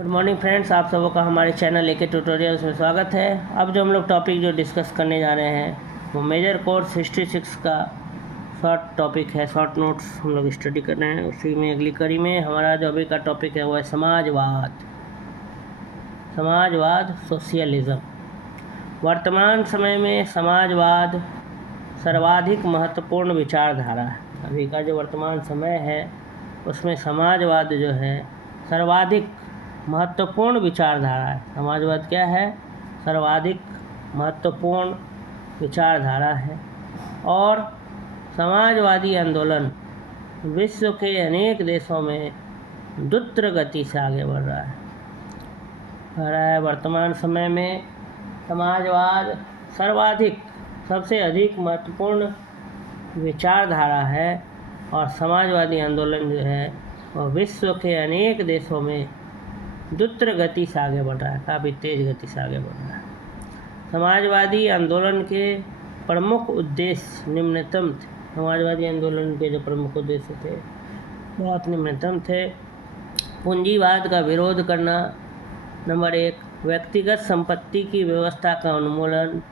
Good morning friends, आप सबों का हमारे चैनल लेके ट्यूटोरियल्स में स्वागत है। अब जो हम लोग टॉपिक जो डिस्कस करने जा रहे हैं वो मेजर कोर्स हिस्ट्री 6 का शॉर्ट टॉपिक है। शॉर्ट नोट्स हम लोग स्टडी कर रहे हैं। उसी में अगली कड़ी में हमारा जो अभी का टॉपिक है वो है समाजवाद सोशलिज्म। वर्तमान समय में समाजवाद सर्वाधिक महत्वपूर्ण विचारधारा है। अभी का जो वर्तमान समय है उसमें समाजवाद जो है सर्वाधिक महत्वपूर्ण विचारधारा है। समाजवाद क्या है? सर्वाधिक महत्वपूर्ण विचारधारा है। और समाजवादी आंदोलन विश्व के अनेक देशों में द्रुत गति से आगे बढ़ रहा है। वर्तमान समय में समाजवाद सबसे अधिक महत्वपूर्ण विचारधारा है और समाजवादी आंदोलन जो है वह विश्व के अनेक देशों में द्रुत गति से आगे बढ़ रहा है, काफ़ी तेज़ गति से आगे बढ़ रहा है। समाजवादी आंदोलन के प्रमुख उद्देश्य निम्नतम थे। समाजवादी आंदोलन के जो प्रमुख उद्देश्य थे बहुत निम्नतम थे। पूंजीवाद का विरोध करना, नंबर 1, व्यक्तिगत संपत्ति की व्यवस्था का उन्मूलन,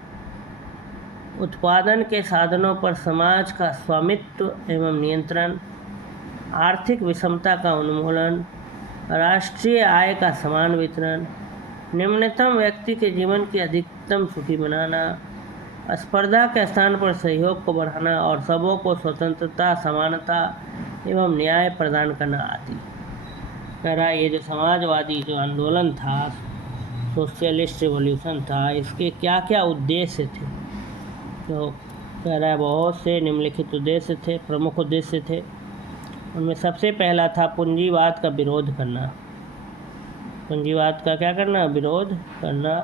उत्पादन के साधनों पर समाज का स्वामित्व एवं नियंत्रण, आर्थिक विषमता का उन्मूलन, राष्ट्रीय आय का समान वितरण, निम्नतम व्यक्ति के जीवन की अधिकतम सुखी बनाना, स्पर्धा के स्थान पर सहयोग को बढ़ाना और सबों को स्वतंत्रता, समानता एवं न्याय प्रदान करना आदि। कह रहा है ये जो समाजवादी जो आंदोलन था, सोशलिस्ट रिवॉल्यूशन था, इसके क्या क्या उद्देश्य थे? तो कह रहा है बहुत से निम्नलिखित उद्देश्य थे, प्रमुख उद्देश्य थे। उनमें सबसे पहला था पूंजीवाद का विरोध करना। पूंजीवाद का क्या करना? विरोध करना।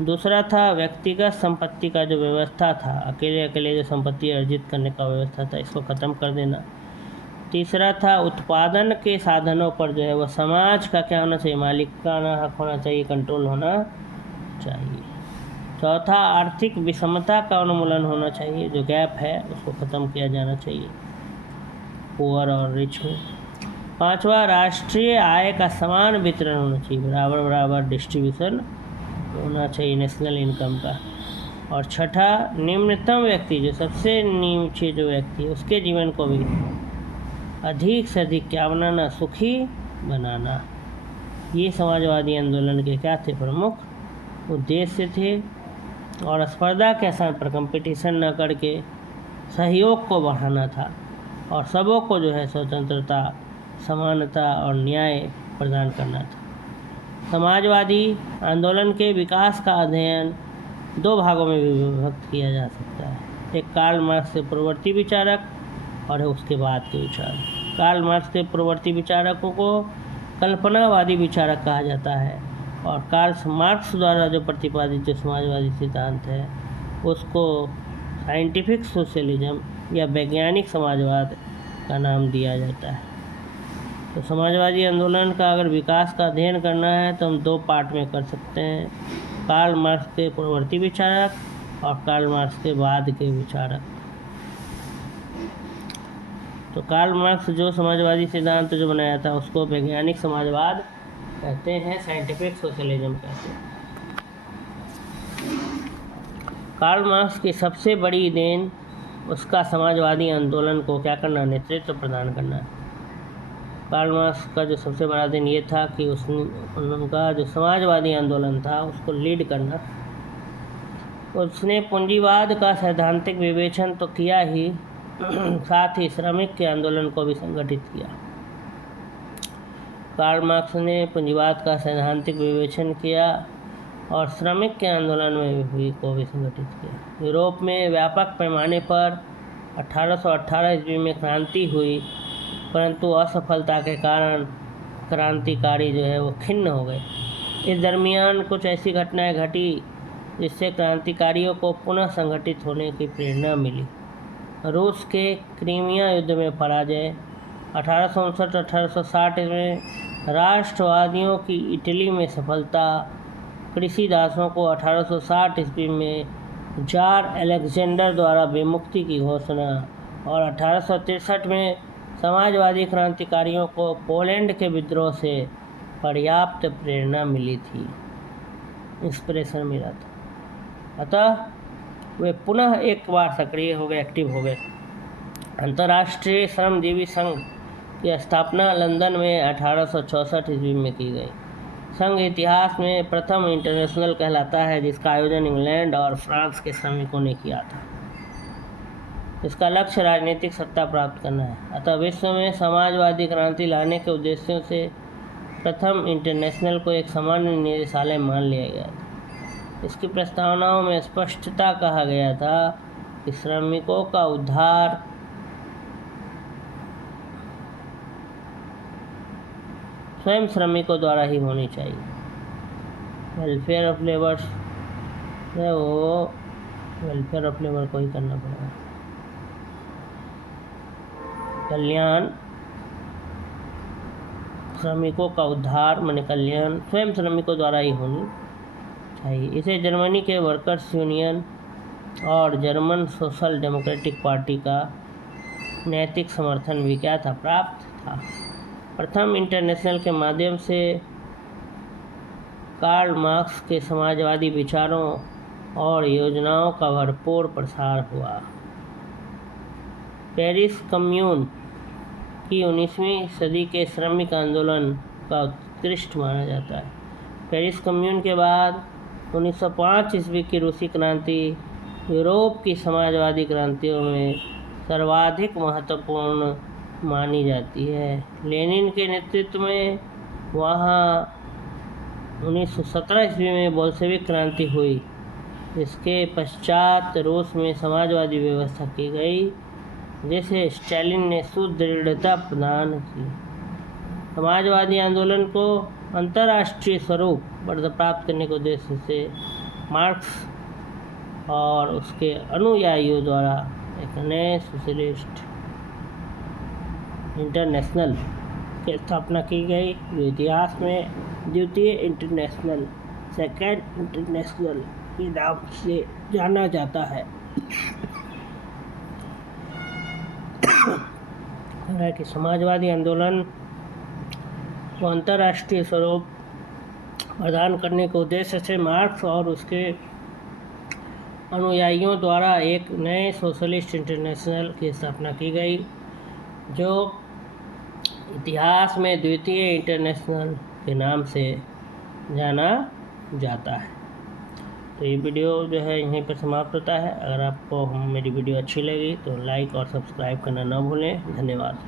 दूसरा था व्यक्तिगत संपत्ति का जो व्यवस्था था, अकेले अकेले जो संपत्ति अर्जित करने का व्यवस्था था, इसको ख़त्म कर देना। तीसरा था उत्पादन के साधनों पर जो है वह समाज का क्या होना चाहिए? मालिकाना हक होना चाहिए, कंट्रोल होना चाहिए। चौथा आर्थिक विषमता का उन्मूलन होना चाहिए, जो गैप है उसको ख़त्म किया जाना चाहिए पुअर और रिच में। पांचवा राष्ट्रीय आय का समान वितरण होना चाहिए, बराबर डिस्ट्रीब्यूशन होना चाहिए नेशनल इनकम का। और छठा निम्नतम व्यक्ति, जो सबसे नीचे जो व्यक्ति है उसके जीवन को भी अधिक से अधिक क्या बनाना? सुखी बनाना। ये समाजवादी आंदोलन के क्या थे? प्रमुख उद्देश्य थे। और स्पर्धा के स्थान पर कंपटीशन न करके सहयोग को बढ़ाना था और सबों को जो है स्वतंत्रता, समानता और न्याय प्रदान करना था। समाजवादी आंदोलन के विकास का अध्ययन दो भागों में भी विभक्त किया जा सकता है। एक कार्ल मार्क्स के पूर्ववर्ती विचारक और उसके बाद के विचारक। कार्ल मार्क्स के पूर्ववर्ती विचारकों को कल्पनावादी विचारक कहा जाता है और कार्ल मार्क्स द्वारा जो प्रतिपादित जो समाजवादी सिद्धांत है उसको साइंटिफिक सोशलिज्म या वैज्ञानिक समाजवाद का नाम दिया जाता है। तो समाजवादी आंदोलन का अगर विकास का अध्ययन करना है तो हम दो पार्ट में कर सकते हैं, कार्ल मार्क्स के पूर्ववर्ती विचारक और कार्ल मार्क्स के बाद के विचारक। तो कार्ल मार्क्स जो समाजवादी सिद्धांत जो बनाया था उसको वैज्ञानिक समाजवाद कहते हैं, साइंटिफिक सोशलिज्म कहते हैं। कार्ल मार्क्स की सबसे बड़ी देन उसका समाजवादी आंदोलन को क्या करना? नेतृत्व प्रदान करना। कार्ल मार्क्स का जो सबसे बड़ा देन ये था कि उनका जो समाजवादी आंदोलन था उसको लीड करना। उसने पूंजीवाद का सैद्धांतिक विवेचन तो किया ही, साथ ही श्रमिक के आंदोलन को भी संगठित किया। कार्ल मार्क्स ने पूंजीवाद का सैद्धांतिक विवेचन किया और श्रमिक के आंदोलन में को भी संगठित किया। यूरोप में व्यापक पैमाने पर 1818 ईस्वी में क्रांति हुई, परंतु असफलता के कारण क्रांतिकारी जो है वो खिन्न हो गए। इस दरमियान कुछ ऐसी घटनाएं घटी जिससे क्रांतिकारियों को पुनः संगठित होने की प्रेरणा मिली। रूस के क्रीमिया युद्ध में पराजय, 1859-1860 में राष्ट्रवादियों की इटली में सफलता, कृषि दासों को 1860 ईस्वी में जार अलेक्जेंडर द्वारा विमुक्ति की घोषणा और 1863 में समाजवादी क्रांतिकारियों को पोलैंड के विद्रोह से पर्याप्त प्रेरणा मिली थी, इंस्पिरेशन मिला था। अतः वे पुनः एक बार सक्रिय हो गए, एक्टिव हो गए। अंतर्राष्ट्रीय श्रमजीवी संघ की स्थापना लंदन में 1864 ईस्वी में की गई। संघ इतिहास में प्रथम इंटरनेशनल कहलाता है, जिसका आयोजन इंग्लैंड और फ्रांस के श्रमिकों ने किया था। इसका लक्ष्य राजनीतिक सत्ता प्राप्त करना है। अतः विश्व में समाजवादी क्रांति लाने के उद्देश्यों से प्रथम इंटरनेशनल को एक सामान्य निदेशालय मान लिया गया था। इसकी प्रस्तावनाओं में स्पष्टता कहा गया था कि श्रमिकों का उद्धार स्वयं श्रमिकों द्वारा ही होनी चाहिए। वेलफेयर ऑफ लेबर्स है, वो वेलफेयर ऑफ लेबर को ही करना पड़ेगा। कल्याण, श्रमिकों का उद्धार माने कल्याण स्वयं श्रमिकों द्वारा ही होनी चाहिए। इसे जर्मनी के वर्कर्स यूनियन और जर्मन सोशल डेमोक्रेटिक पार्टी का नैतिक समर्थन भी क्या था, प्राप्त था। प्रथम इंटरनेशनल के माध्यम से कार्ल मार्क्स के समाजवादी विचारों और योजनाओं का भरपूर प्रसार हुआ। पेरिस कम्यून की 19वीं सदी के श्रमिक आंदोलन का उत्कृष्ट माना जाता है। पेरिस कम्यून के बाद 1905 ईस्वी की रूसी क्रांति यूरोप की समाजवादी क्रांतियों में सर्वाधिक महत्वपूर्ण मानी जाती है। लेनिन के नेतृत्व में वहाँ 1917 ईस्वी में बोल्शेविक क्रांति हुई। इसके पश्चात रूस में समाजवादी व्यवस्था की गई, जिसे स्टालिन ने सुदृढ़ता प्रदान की। समाजवादी आंदोलन को अंतर्राष्ट्रीय स्वरूप प्राप्त करने के उद्देश्य से मार्क्स और उसके अनुयायियों द्वारा एक नए सोशलिस्ट इंटरनेशनल की स्थापना की गई, जो इतिहास में द्वितीय इंटरनेशनल, सेकेंड इंटरनेशनल के नाम से जाना जाता है। कि समाजवादी आंदोलन को अंतर्राष्ट्रीय स्वरूप प्रदान करने के उद्देश्य से मार्क्स और उसके अनुयायियों द्वारा एक नए सोशलिस्ट इंटरनेशनल की स्थापना की गई, जो इतिहास में द्वितीय इंटरनेशनल के नाम से जाना जाता है। तो ये वीडियो जो है यहीं पर समाप्त होता है। अगर आपको मेरी वीडियो अच्छी लगी तो लाइक और सब्सक्राइब करना ना भूलें। धन्यवाद।